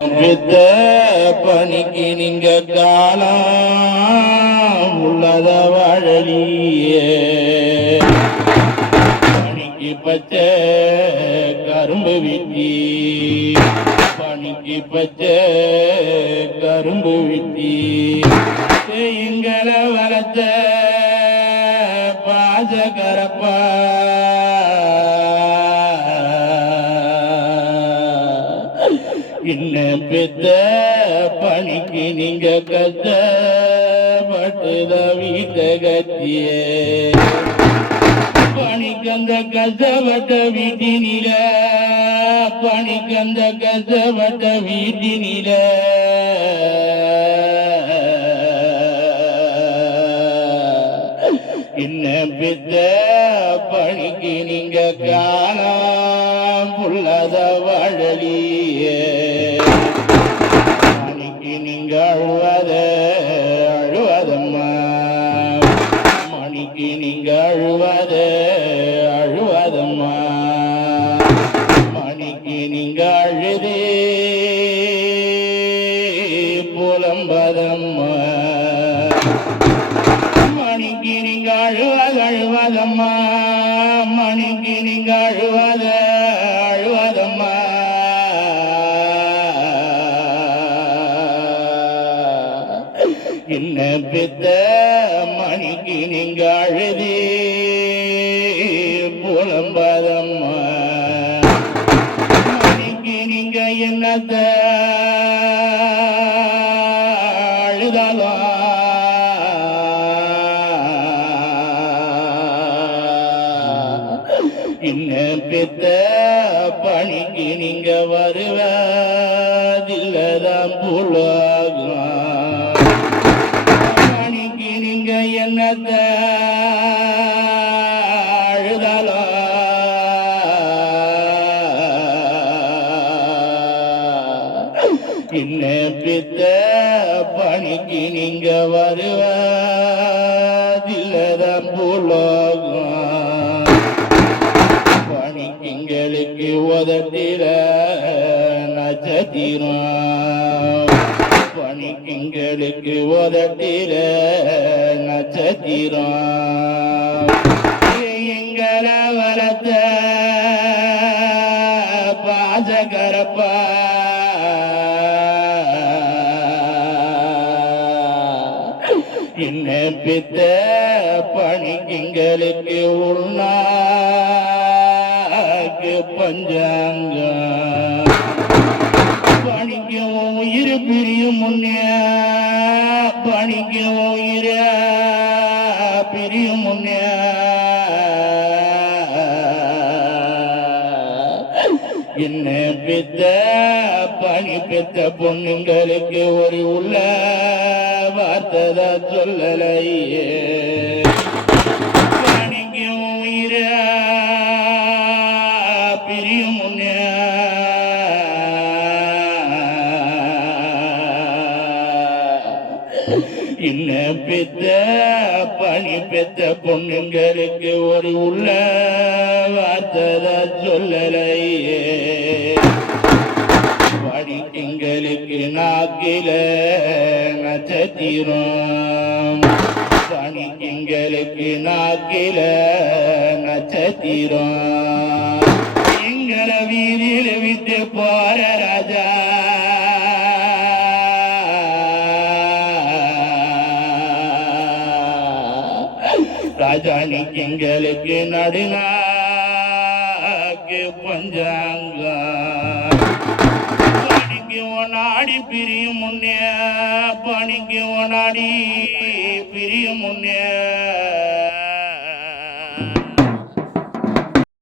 பெத்த பணிக்கு நீங்க காலம் உள்ளத வாழலியே பணிக்கு பச்சை கரும்பு விட்டி பணிக்கு பச்சை கரும்பு விட்டி எங்களை வளர்த்த பாஜகரப்பா இன்ன பெத்த பணிக்கு நீங்க கஷ்டப்பட்டுத வீட்டை கட்டியே பணிக்கந்த கஷ்டப்பட்ட வீட்டினில பணிக்கந்த கஷ்டப்பட்ட வீட்டினில இன்ன பெத்த பணிக்கு நீங்க காணாம் புள்ளத வாழலியே மணிக்கு நீங்க அழுவதம்மா மணிக்கு நீங்க அழுவதம்மா மணிக்கு நீங்க அழுதே புலம்பதம்மா மணிக்கு நீங்க அழுவதம்மா மணிக்கு நீங்க அழுவதம்மா என்ன பெத்த மணிக்கு நீங்க அழுதே புலம்பதம்மா மணிக்கு நீங்க என்னத்த அழுதாலும் என்ன பெத்த பணிக்கு நீங்க வருவதில்லதான் புலகம் பணிக்கு நீங்க என்னத்த அழுதாலும் என்ன பெத்த பணிக்கு நீங்க வருவதில்லதான் புலகம் பணிக்கிங்களுக்கு உதட்டில நட்சத்திரம் பணிக்கிங்களுக்கு உதட்டில நட்சத்திரம் எங்களை வளர்த்த பாஜகரப்பா என்ன பித்த பணிக்கிங்களுக்கு உள்நாக்கு பஞ்சாங்கம் பணிக்கும் உயிர் பிரியும் முன்னே பணிக்கும் உயிர் பிரியும் முன்னே என்ன பெத்த பணி பெத்த பொண்ணுங்களுக்கு ஒரு உள்ள வார்த்தை சொல்லலையே பணிக்கும் உயிர் பிரியும் முன்னே இன்ன பெத்த பணி பெத்த பொண்ணுங்களுக்கு ஒரு உள்ள வார்த்தை சொல்லலையே பணிங்களுக்கு நாக்கில நட்சத்திரம் பணிங்களுக்கு நாக்கில நட்சத்திரம் எங்களை வீதியில் விட்டு போற ராஜா ராஜானிக்கு எங்களுக்கு நடுநாக்கு பஞ்சாங்கம் பணிக்கு ஒன்னாடி பிரியும் முன்னே பணிக்கு ஒன்னாடி பிரியும் முன்னே